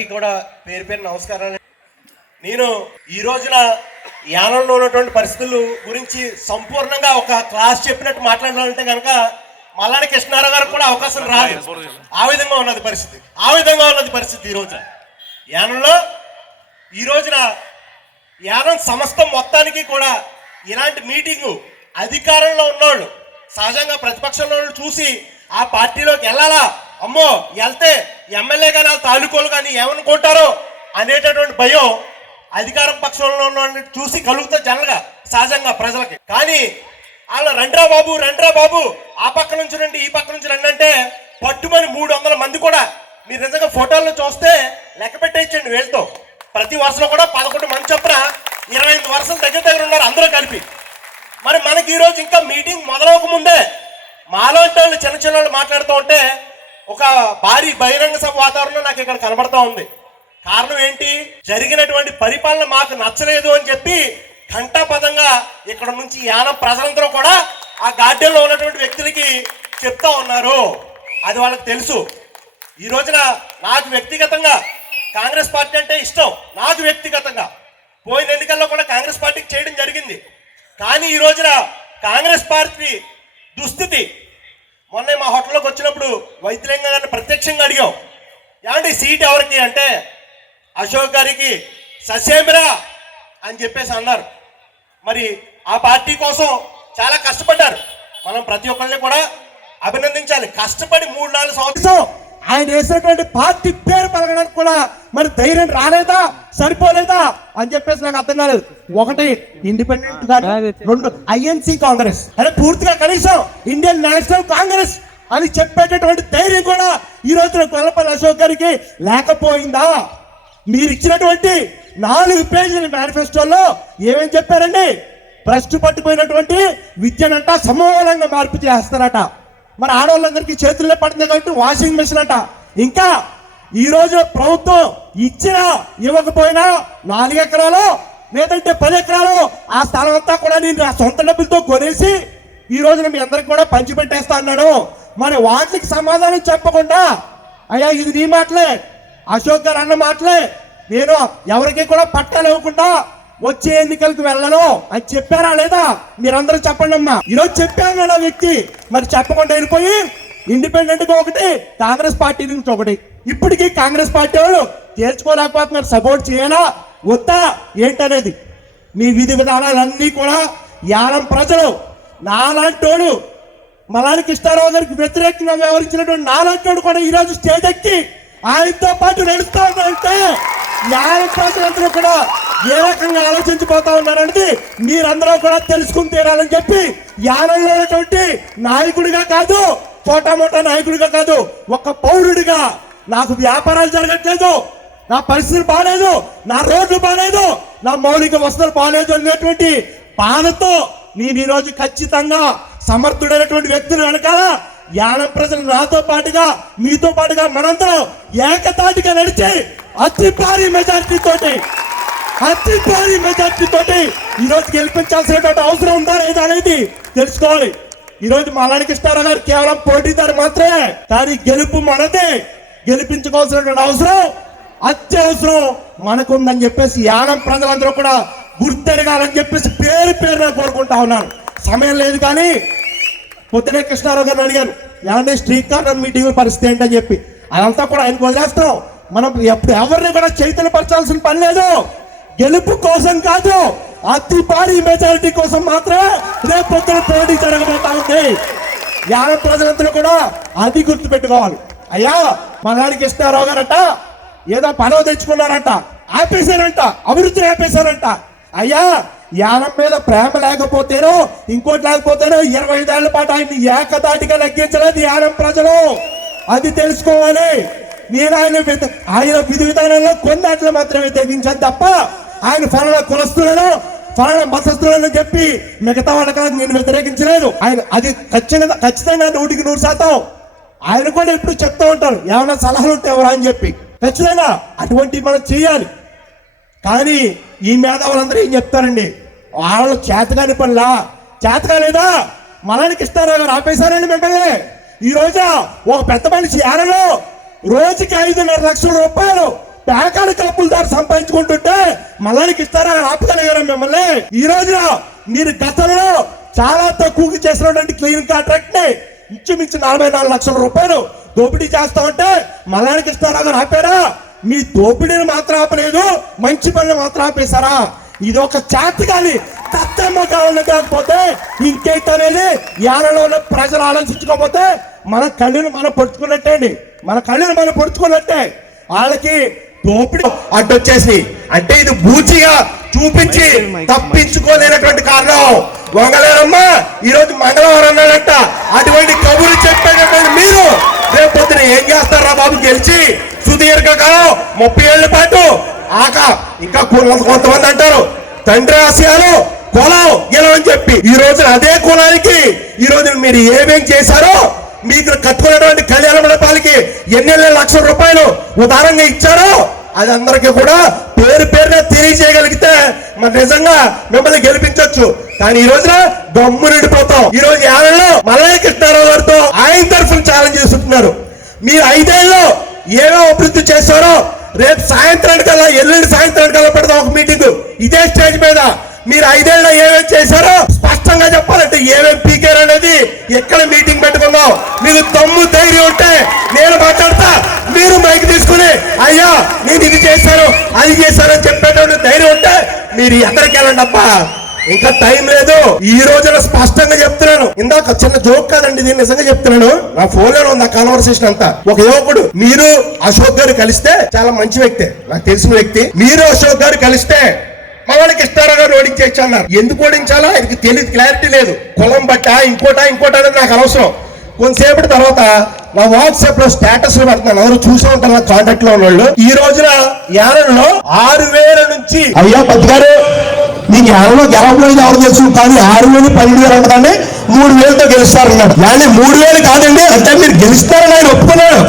కూడా పేరు పేరు నమస్కారాలు. నేను ఈ రోజున యానంలో ఉన్నటువంటి పరిస్థితుల గురించి సంపూర్ణంగా ఒక క్లాస్ చెప్పినట్టు మాట్లాడాలంటే కనుక మల్లాడి కృష్ణారావు గారికి కూడా అవకాశం రాదు. ఆ విధంగా ఉన్నది పరిస్థితి ఈ రోజున యానంలో. ఈ రోజున యానం సమస్తం మొత్తానికి కూడా ఇలాంటి మీటింగు అధికారంలో ఉన్నవాళ్ళు సహజంగా ప్రతిపక్షంలో చూసి ఆ పార్టీలోకి వెళ్ళాలా, అమ్మో వెళ్తే ఎమ్మెల్యే కానీ వాళ్ళ తాలూకోలు కానీ ఏమనుకుంటారో అనేటటువంటి భయం అధికారం పక్షంలో ఉన్న చూసి కలుగుతుంది జనరల్గా సహజంగా ప్రజలకి. కానీ వాళ్ళు రండ్రా బాబు ఆ పక్క నుంచి రండి ఈ పక్క నుంచి రండి అంటే పట్టుమని 300 మంది కూడా మీరు నిజంగా ఫోటోల్లో చూస్తే లెక్క పెట్టేయచ్చండి. వీళ్ళతో ప్రతి వరుసలో కూడా 11 మంది చొప్పున 25 వరుసలు దగ్గర ఉన్నారు అందరూ కలిపి. మరి మనకి ఈరోజు ఇంకా మీటింగ్ మొదలవక ముందే మాలాంటి వాళ్ళు చిన్న వాళ్ళు మాట్లాడుతూ ఉంటే ఒక భారీ బహిరంగ సభ వాతావరణం నాకు ఇక్కడ కనబడతా ఉంది. కారణం ఏంటి? జరిగినటువంటి పరిపాలన మాకు నచ్చలేదు అని చెప్పి ఘంటాపదంగా ఇక్కడ నుంచి యానం ప్రజలందరూ కూడా ఆ గార్డెన్లో ఉన్నటువంటి వ్యక్తులకి చెప్తా ఉన్నారు. అది వాళ్ళకి తెలుసు. ఈ రోజున నాకు వ్యక్తిగతంగా కాంగ్రెస్ పార్టీ అంటే ఇష్టం. నాకు వ్యక్తిగతంగా పోయిన ఎన్నికల్లో కూడా కాంగ్రెస్ పార్టీకి చేయడం జరిగింది. కానీ ఈ రోజున కాంగ్రెస్ పార్టీ దుస్థితి, మొన్న మా హోటల్లోకి వచ్చినప్పుడు వైద్యలింగ గారిని ప్రత్యక్షంగా అడిగాం, ఏమంటే సీట్ ఎవరికి అంటే అశోక్ గారికి ససేమిరా అని చెప్పేసి అన్నారు. మరి ఆ పార్టీ కోసం చాలా కష్టపడ్డారు. మనం ప్రతి ఒక్కరిని కూడా అభినందించాలి. కష్టపడి 3-4 సంవత్సరాలు ఆయన వేసినటువంటి పార్టీ పేరు పలకడానికి కూడా మరి ధైర్యం రాలేదా, సరిపోలేదా అని చెప్పేసి నాకు అర్థం కాలేదు. ఒకటి ఇండిపెండెంట్ గాని, 2 ఐఎన్సీ కాంగ్రెస్, అదే పూర్తిగా కనీసం ఇండియన్ నేషనల్ కాంగ్రెస్ అని చెప్పేటటువంటి ధైర్యం కూడా ఈ రోజున కొల్లపల్లి అశోక్ గారికి లేకపోయిందా? మీరు ఇచ్చినటువంటి 4 పేజీల మేనిఫెస్టోలో ఏమేం చెప్పారండి? భ్రష్టు పట్టిపోయినటువంటి విద్యనంట సమూలంగా మార్పు చేస్తారట. మరి ఆడవాళ్ళందరికీ చేతుల్లో పడుతుంది కాబట్టి వాషింగ్ మెషిన్ అంట. ఇంకా ఈ రోజు ప్రభుత్వం ఇచ్చినా ఇవ్వకపోయినా 4 ఎకరాలు లేదంటే 10 ఎకరాలు ఆ స్థలం అంతా కూడా నేను నా సొంత డబ్బులతో కొనేసి ఈ రోజున మీ అందరికి కూడా పంచిపెట్టేస్తా అన్నాడు. మరి వాటికి సమాధానం చెప్పకుండా అయ్యా ఇది నీ మాటలే, అశోక్ గారు అన్న మాటలే, నేను ఎవరికి కూడా పట్టాలు ఇవ్వకుండా వచ్చే ఎన్నికలకు వెళ్ళను అని చెప్పారా లేదా? మీరందరూ చెప్పండి అమ్మా. ఈరోజు చెప్పాను ఆ వ్యక్తి, మరి చెప్పకుండా వెళ్ళిపోయి ఇండిపెండెంట్ గా ఒకటి, కాంగ్రెస్ పార్టీ నుంచి ఒకటి. ఇప్పటికీ కాంగ్రెస్ పార్టీ వాళ్ళు తేల్చుకోలేకపోతున్నారు. సపోర్ట్ చేయనా వద్దా ఏంటనేది. మీ విధి విధానాలన్నీ కూడా యానం ప్రజలు నాలాంటోడు మల్లాడి కృష్ణారావు గారికి వ్యతిరేకంగా వ్యవహరించినటువంటి నాలాంటోడు కూడా ఈరోజు స్టేజ్ ఎక్కి ఆయనతో పాటు నడుస్తా ఉన్నారంటే యానం ప్రజలందరూ కూడా ఏ రకంగా ఆలోచించిపోతా ఉన్నారనేది మీరందరూ కూడా తెలుసుకుని తీరాలని చెప్పి యానంలో ఉన్నటువంటి నాయకుడిగా కాదు, మోటా నాయకుడిగా కాదు, ఒక పౌరుడిగా నాకు వ్యాపారాలు జరగట్లేదు, నా పరిస్థితులు బాగాలేదు, నా రోడ్లు బాగాలేదు, నా మౌలిక వసతులు బాగాలేదు అనేటువంటి బాధతో నేను ఈరోజు ఖచ్చితంగా సమర్థుడైనటువంటి వ్యక్తులు వెనకాల యానం ప్రజలు నాతో పాటుగా మీతో పాటుగా మనందరం ఏకతాటిగా నడిచి అతి భారీ మెజార్టీ తోటి ఈరోజు గెలిపించాల్సినటువంటి అవసరం ఉందా లేదా అనేది తెలుసుకోవాలి. ఈరోజు మల్లాడి కృష్ణారావు గారు కేవలం పోటీదారు మాత్రమే, కానీ గెలుపు మనదే. గెలిపించుకోవాల్సినటువంటి అవసరం అత్యవసరం మనకుందని చెప్పేసి యానం ప్రజలందరూ కూడా గుర్తెరగాలని చెప్పేసి పేరున కోరుకుంటా ఉన్నాను. సమయం లేదు కానీ పొద్దునే కృష్ణారావు గారిని అడిగాను, ఏమంటే స్ట్రీట్ కార్నర్ మీటింగ్ పరిస్థితి ఏంటని చెప్పి. అదంతా కూడా ఆయనకు వదిలేస్తాం. మనం ఎప్పుడు ఎవరిని కూడా చైతన్యపరచాల్సిన పని లేదు. గెలుపు కోసం కాదు, అతి భారీ మెజారిటీ కోసం మాత్రమే రేపు పొద్దున పోటీ జరగబోతా ఉంది. యానం ప్రజలందరూ కూడా అది గుర్తు పెట్టుకోవాలి. అయ్యా మల్లాడి కృష్ణారావు గారట ఏదో పదవి తెచ్చుకున్నారంట, ఆపేశారంట, అభివృద్ధిని ఆపేశారంట. అయ్యా యానం మీద ప్రేమ లేకపోతేనో ఇంకోటి లేకపోతేనో 25 ఏళ్ల పాటు ఆయన్ని ఏకదాటిగా లెక్కించలేదు యానం ప్రజలు. అది తెలుసుకోవాలి. నేను ఆయన విధి విధానంలో కొన్నాట్లు మాత్రమే తెగించాను తప్ప ఆయన ఫలానా కులస్తులను ఫలానా మతస్థులను చెప్పి మిగతా వాళ్ళకి నేను వ్యతిరేకించలేదు. ఆయన అది ఖచ్చితంగా 100% ఆయన కూడా ఎప్పుడు చెప్తూ ఉంటారు, ఏమైనా సలహాలు ఉంటే ఎవరా అని చెప్పి. ఖచ్చితంగా అటువంటివి మనం చేయాలి. కానీ ఈ మేధావులందరూ ఏం చెప్తారండి, వాళ్ళు చేతగాని పనులా, చేతగానేదా మల్లాడి కృష్ణారావు గారు ఆపేశారండి మిమ్మల్ని. ఈ రోజు ఒక పెద్ద మనిషి యానలో రోజుకి 5.5 లక్షల రూపాయలు ప్యాకాడు కప్పుల ద్వారా సంపాదించుకుంటుంటే మల్లానికి ఇస్తారా ఆపగలిగారా మిమ్మల్ని? ఈ రోజున మీరు గతంలో చాలా తక్కువకి చేసినటువంటి క్లీన్ కాంట్రాక్ట్ ని ఇంచుమించు 44 లక్షల రూపాయలు దోపిడీ చేస్తా ఉంటే మల్లానికి ఇస్తారా ఆపారా? మీ దోపిడీని మాత్రం ఆపలేదు, మంచి పనులు మాత్రం ఆపేశారా? ఇది ఒక చేతి కానీ తత్తమ్మ కావాలని కాకపోతే ఇంకేంటనేది యానలో ఉన్న ప్రజలు ఆలోచించుకోకపోతే మన కళ్ళును మనం పొడుచుకున్నట్టే అండి, మన కళ్ళును మనం పొడుచుకున్నట్టే. వాళ్ళకి దోపిడీ అడ్డొచ్చేసి అంటే ఇది బూచిగా చూపించి తప్పించుకోలేనటువంటి కారణం. వంగలేరమ్మా ఈరోజు మంగళవారం అన్నాడంట. అటువంటి కబుర్లు చెప్పేటటువంటి మీరు రేపు పొద్దున ఏం చేస్తారా బాబు? గెలిచి సుదీర్ఘకాలం 30 ఏళ్ల పాటు ఇంకా కొంతమంది అంటారు తండ్రి ఆశయాలు కులం గెలవని చెప్పి ఈ రోజున అదే కులానికి ఈ రోజున మీరు ఏమేం చేశారో మీకు కట్టుకున్నటువంటి కళ్యాణ మండపాలకి ఎన్ని లక్షల రూపాయలు ఉదారంగా ఇచ్చారో అది అందరికీ కూడా పేరు పేరుగా తెలియజేయగలిగితే మరి నిజంగా మిమ్మల్ని గెలిపించవచ్చు. కానీ ఈ రోజున గమ్ము నిండిపోతాం. ఈ రోజు యానంలో మల్లయ్య కృష్ణారావు గారితో ఆయన తరఫున ఛాలెంజ్ చేస్తున్నారు. మీరు 5 ఏళ్ళలో ఏమేమి అభివృద్ధి చేశారో రేపు సాయంత్రానికి కల్లా ఎల్లుండి సాయంత్రానికి కల్లా పెడతాం ఒక మీటింగ్ ఇదే స్టేజ్ మీద. మీరు 5 ఏళ్ళలో ఏమేమి చేశారో స్పష్టంగా చెప్పాలంటే ఏమేమి పీకారు అనేది ఎక్కడ మీటింగ్ పెట్టుకుందాం. మీకు తమ్ము ధైర్యం ఉంటే నేను మాట్లాడతా, మీరు మైక్ తీసుకుని అయ్యా నేను ఇది చేశాను అది చేశాను అని చెప్పేటువంటి ధైర్యం ఉంటే మీరు ఎక్కడికి వెళ్ళండి అబ్బా. ఇంకా టైం లేదు. ఈ రోజున స్పష్టంగా చెప్తున్నాను. ఇందాక చిన్న జోక్ కాదండి, ఇది నిజంగా చెప్తున్నాను. నా ఫోన్ లో ఉంది ఆ కాన్వర్సేషన్ అంతా. ఒక యువకుడు మీరు అశోక్ గారు కలిస్తే చాలా మంచి వ్యక్తి, నాకు తెలిసిన వ్యక్తి. మీరు అశోక్ గారు కలిస్తే మల్లయ్య కృష్ణారావు గారు ఓడించేయచ్చు అన్నారు. ఎందుకు ఓడించాలో ఆయనకి తెలియదు, క్లారిటీ లేదు. కులం బట్టా ఇంకోటా అనేది నాకు అనవసరం. కొంతసేపటి తర్వాత నా వాట్సాప్ లో స్టేటస్ పెడుతున్నాను, ఎవరు చూసే ఉంటారు నా కాంటాక్ట్ లో ఉన్నవాళ్ళు. ఈ రోజున యానంలో 6000 నుంచి అయ్యా పద్దు గారు నీకు యానంలో గెలవలేదు ఎవరు తెలుసు, కానీ 6000 12,000 ఉంటుందండి 3000తో గెలుస్తారన్నాడు. కానీ 3000 కాదండి అంటే మీరు గెలుస్తారని ఆయన ఒప్పుకున్నాడు.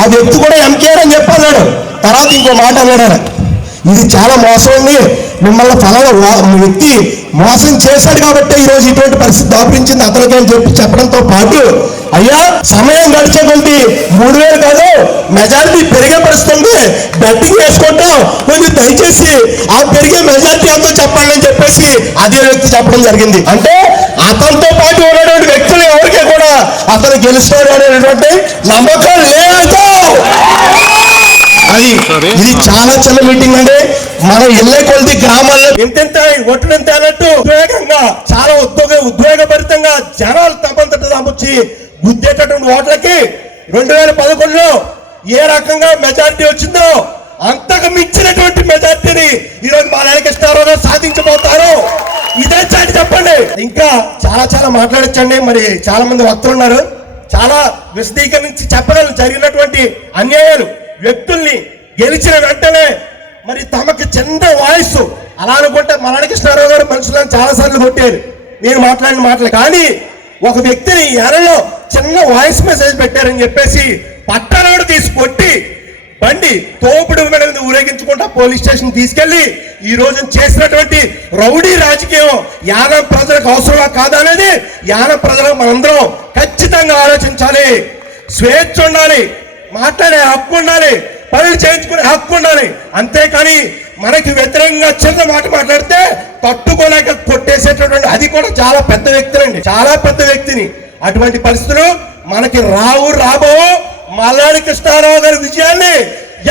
ఆ వ్యక్తి కూడా ఎంకేఆర్ అని చెప్పన్నాడు. తర్వాత ఇంకో మాట అన్నాడు, ఇది చాలా మోసం ఉంది, మిమ్మల్ని ఫలానా వ్యక్తి మోసం చేశాడు కాబట్టి ఈ రోజు ఇటువంటి పరిస్థితి దాపించింది అతనికి అని చెప్పడంతో పాటు అయ్యా సమయం గడిచే కొద్ది 3000 కాదు మెజారిటీ పెరిగే పరిస్థితి బెట్టింగ్ వేసుకుంటాం, కొంచెం దయచేసి ఆ పెరిగే మెజారిటీ అంతా చెప్పండి అని చెప్పేసి అదే వ్యక్తి చెప్పడం జరిగింది. అంటే అతనితో పాటు ఉన్నటువంటి వ్యక్తులు ఎవరికీ కూడా అతను గెలుస్తాడు అనేటువంటి నమ్మకం లేదు. అది ఇది చాలా చిన్న మీటింగ్ అండి. మనం వెళ్ళే కొద్ది గ్రామాల్లో ఎంతెంత ఒట్టునంత అన్నట్టు ఉద్వేగంగా చాలా ఉద్వేగభరితంగా జనాలు తప్పంతట తప్పొచ్చి గుద్దేటటువంటి ఓట్లకి 2011లో ఏ రకంగా మెజారిటీ వచ్చిందో అంతకు మించినటువంటి మెజారిటీని ఈరోజు మల్లయ్య కృష్ణారావు గారు సాధించబోతారు. ఇదే చాటి చెప్పండి. ఇంకా చాలా మాట్లాడచ్చండి. మరి చాలా మంది వక్తులు ఉన్నారు, చాలా విశదీకరించి చెప్పగలను జరిగినటువంటి అన్యాయాలు. వ్యక్తుల్ని గెలిచిన వెంటనే మరి తమకి చిన్న వాయిస్ అలా అనుకుంటే మల్లయ్య కృష్ణారావు గారు మనుషులను చాలా సార్లు కొట్టారు నేను మాట్లాడిన మాటలు. కానీ ఒక వ్యక్తిని ఎరలో చిన్న వాయిస్ మెసేజ్ పెట్టారని చెప్పేసి పట్టణాడు తీసుకొట్టి బండి తోపుడు మీద ఊరేగించుకుంటా పోలీస్ స్టేషన్ తీసుకెళ్లి ఈ రోజు చేసినటువంటి రౌడీ రాజకీయం యానం ప్రజలకు అవసరమా కాదా అనేది యానం ప్రజలకు మనందరం ఖచ్చితంగా ఆలోచించాలి. స్వేచ్ఛ ఉండాలి, మాట్లాడే హక్కు ఉండాలి, పనులు చేయించుకునే హక్కు ఉండాలి. అంతేకాని మనకి వ్యతిరేకంగా చిన్న మాట మాట్లాడితే తట్టుకోలేక కొట్టేసేటటువంటి అది కూడా చాలా పెద్ద వ్యక్తులండి, చాలా పెద్ద వ్యక్తిని. అటువంటి పరిస్థితులు మనకి రాబో. మల్లయ్య కృష్ణారావు గారి విజయాన్ని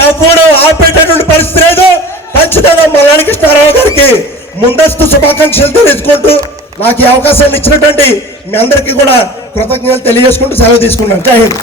ఎవరు ఆపేటటువంటి పరిస్థితి లేదు. ఖచ్చితంగా మల్లయ్య కృష్ణారావు గారికి ముందస్తు శుభాకాంక్షలు తెలియజేసుకుంటూ నాకు ఈ అవకాశాన్ని ఇచ్చినటువంటి మీ అందరికీ కూడా కృతజ్ఞతలు తెలియజేసుకుంటూ సెలవు తీసుకున్నాను. జై హింద్.